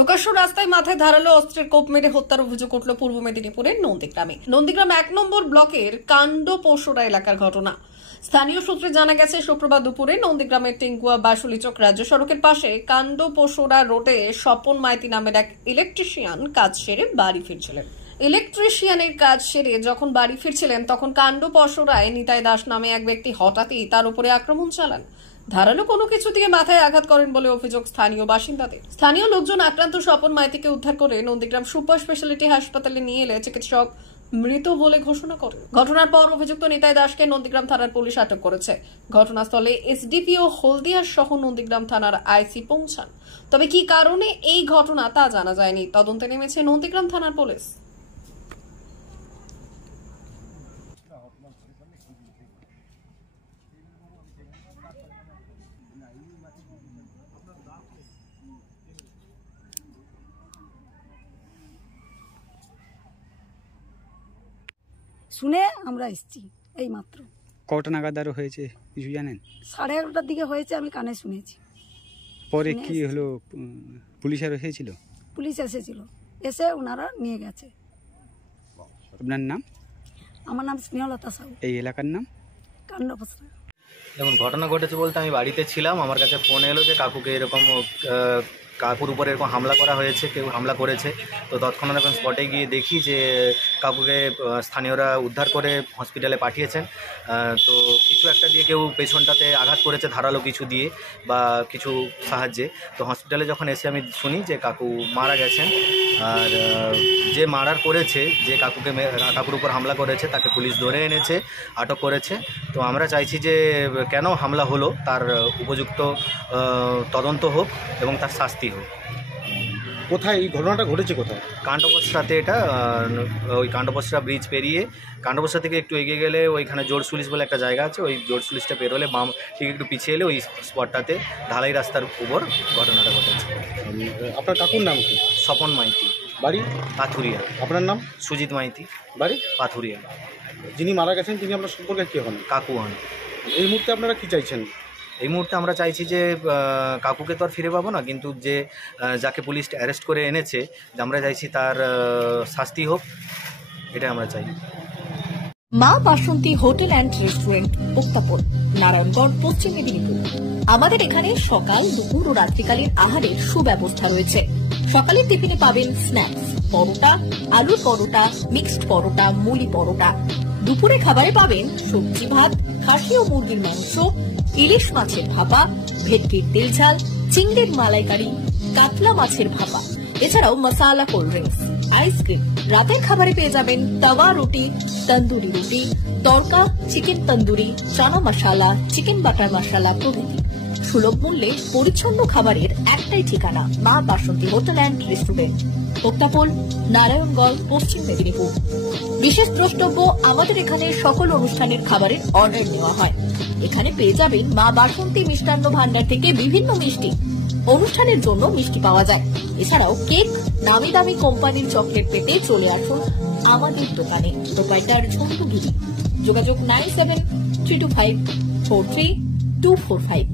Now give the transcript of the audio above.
প্রকাশ্য রাস্তায় মাথায় ধারালো অস্ত্রের কোপ মেরে হত্যার অভিযোগ উঠল পূর্ব মেদিনীপুরের নন্দীগ্রামে। নন্দীগ্রাম 1 নম্বর ব্লকের কাণ্ডপোষরা এলাকার ঘটনা। স্থানীয় সূত্রে জানা গেছে, শুক্রবার দুপুরে নন্দীগ্রামের টেঙ্গুয়া বাসুলিচক রাজ্য সড়কের পাশে কাণ্ডপোষরা রোডে স্বপন মাইতি নামের এক ইলেকট্রিশিয়ান কাজ সেরে বাড়ি ফিরছিলেন। ইলেকট্রিশিয়ানের কাজ সেরে যখন বাড়ি ফিরছিলেন তখন কাণ্ডপোষরায় নিতাই দাস নামে এক ব্যক্তি হঠাৎই তার উপরে আক্রমণ চালান। ধারালো কোনো কিছু দিয়ে মাথায় আঘাত করেন বলে অভিযোগ স্থানীয় বাসিন্দাদের। স্থানীয় লোকজন আক্রান্ত স্বপন মাইতিকে উদ্ধার করে নন্দীগ্রাম সুপার স্পেশালিটি হাসপাতালে নিয়ে এলে চিকিৎসক মৃত বলে ঘোষণা করেন। ঘটনার পর অভিযুক্ত নিতাই দাসকে নন্দীগ্রাম থানার পুলিশ আটক করেছে। ঘটনাস্থলে এসডিপিও হলদিয়া সহ নন্দীগ্রাম থানার আইসি পৌঁছান। তবে কি কারণে এই ঘটনা তা জানা যায়নি। তদন্তে নেমেছে নন্দীগ্রাম থানার পুলিশ। শুনে আমরা এসেছি এই মাত্র। কটা নাগাদ আরো হয়েছে কিছু জানেন? 11:30টার দিকে হয়েছে, আমি কানে শুনেছি। পরে কি হলো? পুলিশ আর এসেছিল? পুলিশ এসেছিল, এসে ওনারা নিয়ে গেছে। আপনার নাম? আমার নাম স্নেহলতা সাহু। এই এলাকার নাম? কাণ্ডপোষরা। দেখুন, ঘটনা ঘটেছে বলতে আমি বাড়িতে ছিলাম, আমার কাছে ফোন এলো যে কাকুকে এরকম কাকুর উপরে এরকম হামলা করা হয়েছে, কেউ হামলা করেছে। তো তৎক্ষণাৎ এখন স্পটে গিয়ে দেখি যে কাকুকে স্থানীয়রা উদ্ধার করে হসপিটালে পাঠিয়েছেন। তো কিছু একটা দিয়ে কেউ পেছনটাতে আঘাত করেছে ধারালো কিছু দিয়ে বা কিছু সাহায্যে। তো হসপিটালে যখন এসে আমি শুনি যে কাকু মারা গেছেন। আর যে মার্ডার করেছে, যে কাকুর উপর হামলা করেছে, তাকে পুলিশ ধরে এনেছে, আটক করেছে। তো আমরা চাইছি যে কেন হামলা হলো তার উপযুক্ত তদন্ত হোক এবং তার শাস্তি হোক। কোথায় এই ঘটনাটা ঘটেছে? কোথায়? কাণ্ডপোষরাতে। এটা ওই কাণ্ডপোষরা ব্রিজ পেরিয়ে কাণ্ডপোষরা থেকে একটু এগিয়ে গেলে ওইখানে জোরসুলিশ বলে একটা জায়গা আছে, ওই জোরসুলিশটা পেরোলে বাম ঠিক একটু পিছিয়ে এলে ওই স্পটটাতে ঢালাই রাস্তার উপর ঘটনাটা ঘটেছে। আপনার কাকুর নাম কি? স্বপন মাইতি, বাড়ি? পাথুরিয়া। আপনার নাম? সুজিত মাইতি, বাড়ি? পাথুরিয়া। যিনি মারা গেছেন তিনি আপনার সম্পর্কে কি হন? কাকু হন। এই মুহূর্তে আপনারা কি চাইছেন? এই মুহূর্তে আমরা চাইছি যে কাকুকে তো আর ফিরে পাবো না, কিন্তু যে যাকে পুলিশ অ্যারেস্ট করে এনেছে, আমরা চাইছি তার শাস্তি হোক, এটা আমরা চাই। মা বাসন্তী হোটেল অ্যান্ড রেস্টুরেন্ট, উত্তাপন, নারায়ণগড়, পশ্চিম মেদিনীপুর। আমাদের এখানে সকাল, দুপুর ও রাত্রিকালীন আহারের সুব্যবস্থা রয়েছে। সকালের টিফিনে পাবেন স্ন্যাক্স, পরোটা, আলুর পরোটা, মিক্সড পরোটা, মুলি পরোটা। দুপুরে খাবারে পাবেন সবজি ভাত, খাসি ও মুরগির মাংস, ইলিশ মাছের ভাপা, ভেটকির তেল ঝাল, চিংড়ির মালাইকারি, কাতলা মাছের ভাপা, এছাড়াও মশালা কোল্ড ড্রিঙ্কস, আইসক্রিম। রাতের খাবারে পেয়ে যাবেন তাওয়া রুটি, তন্দুরি রুটি, তড়কা, চিকেন তন্দুরি, চানা মশালা, চিকেন বাটার মশালা প্রভৃতি। সুলভ মূল্যে পরিচ্ছন্ন খাবারের একটাই ঠিকানা, মা বাসন্তী হোটেল অ্যান্ড রেস্টুরেন্ট, উত্তাপন, নারায়ণগড়, পশ্চিম মেদিনীপুর। বিশেষ দ্রষ্টব্য, আমাদের এখানে সকল অনুষ্ঠানের খাবারের অর্ডার নেওয়া হয়। এখানে পেয়ে যাবেন মা বাসন্তী মিষ্টান্ন ভান্ডার থেকে বিভিন্ন মিষ্টি। অনুষ্ঠানের জন্য মিষ্টি পাওয়া যায়। এছাড়াও কেক, নামি দামি কোম্পানির চকলেট পেতে চলে আসুন আমাদের দোকানে। প্রোপাইটার ঝন্টু গিরি। যোগাযোগ 9732543245।